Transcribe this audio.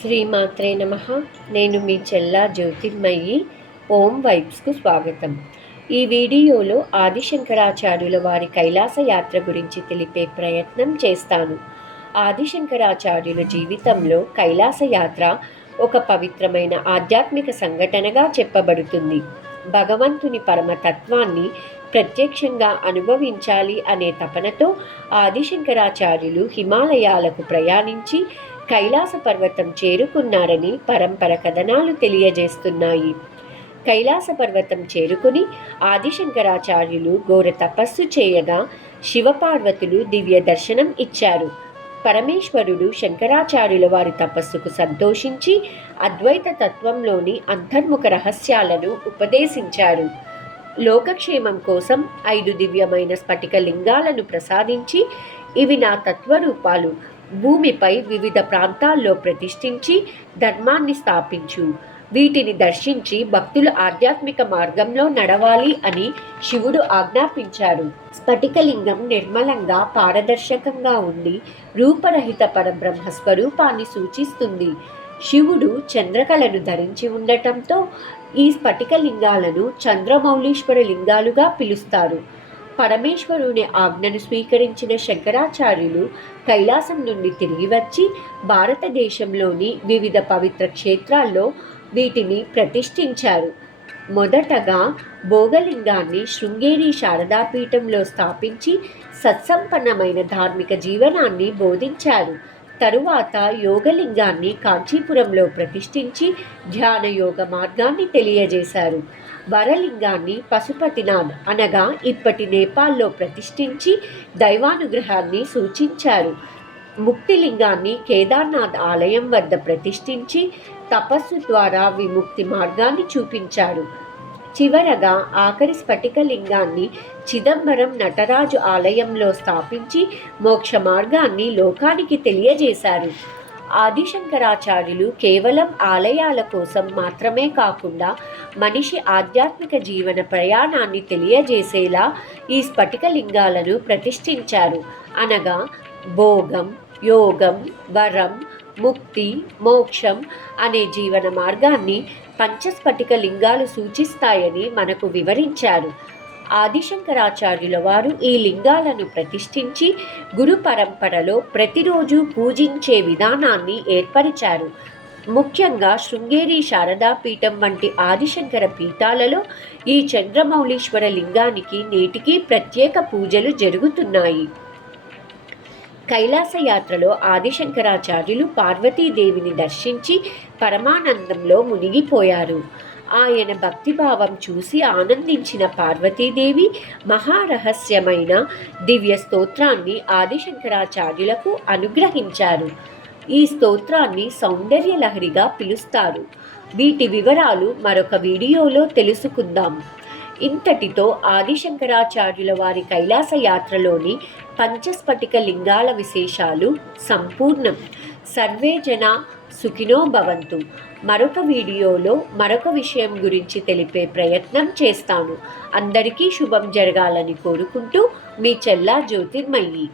శ్రీమాత్రే నమః. నేను మీ చెల్లా జ్యోతిర్మయి. ఓం వైబ్స్కు స్వాగతం. ఈ వీడియోలో ఆదిశంకరాచార్యుల వారి కైలాస యాత్ర గురించి తెలిపే ప్రయత్నం చేస్తాను. ఆదిశంకరాచార్యుల జీవితంలో కైలాస యాత్ర ఒక పవిత్రమైన ఆధ్యాత్మిక సంఘటనగా చెప్పబడుతుంది. భగవంతుని పరమతత్వాన్ని ప్రత్యక్షంగా అనుభవించాలి అనే తపనతో ఆదిశంకరాచార్యులు హిమాలయాలకు ప్రయాణించి కైలాస పర్వతం చేరుకున్నారని పరంపర కథనాలు తెలియజేస్తున్నాయి. కైలాస పర్వతం చేరుకుని ఆదిశంకరాచార్యులు ఘోర తపస్సు చేయగా శివపార్వతులు దివ్య దర్శనం ఇచ్చారు. పరమేశ్వరుడు శంకరాచార్యుల వారి తపస్సుకు సంతోషించి అద్వైత తత్వంలోని అంతర్ముఖ రహస్యాలను ఉపదేశించారు. లోకక్షేమం కోసం 5 దివ్యమైన స్ఫటిక లింగాలను ప్రసాదించి, ఇవి నా తత్వరూపాలు, భూమిపై వివిధ ప్రాంతాల్లో ప్రతిష్ఠించి ధర్మాన్ని స్థాపించు, వీటిని దర్శించి భక్తులు ఆధ్యాత్మిక మార్గంలో నడవాలి అని శివుడు ఆజ్ఞాపించారు. స్ఫటికలింగం నిర్మలంగా పారదర్శకంగా ఉండి రూపరహిత పరబ్రహ్మ స్వరూపాన్ని సూచిస్తుంది. శివుడు చంద్రకళను ధరించి ఉండటంతో ఈ స్ఫటికలింగాలను చంద్రమౌళీశ్వర లింగాలుగా పిలుస్తారు. పరమేశ్వరుని ఆజ్ఞను స్వీకరించిన శంకరాచార్యులు కైలాసం నుండి తిరిగి వచ్చి భారతదేశంలోని వివిధ పవిత్ర క్షేత్రాల్లో వీటిని ప్రతిష్ఠించారు. మొదటగా భోగలింగాన్ని శృంగేరి శారదాపీఠంలో స్థాపించి సత్సంపన్నమైన ధార్మిక జీవనాన్ని బోధించారు. తరువాత యోగలింగాన్ని కాంచీపురంలో ప్రతిష్ఠించి ధ్యాన యోగ మార్గాన్ని తెలియజేశారు. వరలింగాన్ని పశుపతినాథ్ అనగా ఇప్పటి నేపాల్లో ప్రతిష్ఠించి దైవానుగ్రహాన్ని సూచించారు. ముక్తిలింగాన్ని కేదార్నాథ్ ఆలయం వద్ద ప్రతిష్ఠించి తపస్సు ద్వారా విముక్తి మార్గాన్ని చూపించారు. చివరగా ఆఖరి స్ఫటికలింగాన్ని చిదంబరం నటరాజు ఆలయంలో స్థాపించి మోక్ష మార్గాన్ని లోకానికి తెలియజేశారు. ఆదిశంకరాచార్యులు కేవలం ఆలయాల కోసం మాత్రమే కాకుండా మనిషి ఆధ్యాత్మిక జీవన ప్రయాణాన్ని తెలియజేసేలా ఈ స్ఫటికలింగాలను ప్రతిష్ఠించారు. అనగా భోగం, యోగం, వరం, ముక్తి, మోక్షం అనే జీవన మార్గాన్ని పంచస్ఫటిక లింగాలు సూచిస్తాయని మనకు వివరించారు. ఆదిశంకరాచార్యుల వారు ఈ లింగాలను ప్రతిష్ఠించి గురు పరంపరలో ప్రతిరోజు పూజించే విధానాన్ని ఏర్పరిచారు. ముఖ్యంగా శృంగేరి శారదాపీఠం వంటి ఆదిశంకర పీఠాలలో ఈ చంద్రమౌళీశ్వర లింగానికి నేటికీ ప్రత్యేక పూజలు జరుగుతున్నాయి. కైలాస యాత్రలో ఆదిశంకరాచార్యులు పార్వతీదేవిని దర్శించి పరమానందంలో మునిగిపోయారు. ఆయన భక్తిభావం చూసి ఆనందించిన పార్వతీదేవి మహారహస్యమైన దివ్య స్తోత్రాన్ని ఆదిశంకరాచార్యులకు అనుగ్రహించారు. ఈ స్తోత్రాన్ని సౌందర్యలహరిగా పిలుస్తారు. వీటి వివరాలు మరొక వీడియోలో తెలుసుకుందాం. ఇంతటితో ఆదిశంకరాచార్యుల వారి కైలాస యాత్రలోని పంచస్ఫటిక లింగాల విశేషాలు సంపూర్ణం. సర్వే జన సుఖినో భవంతు. మరొక వీడియోలో మరొక విషయం గురించి తెలిపే ప్రయత్నం చేస్తాను. అందరికీ శుభం జరగాలని కోరుకుంటూ మీ చెల్లా జ్యోతిర్మయి.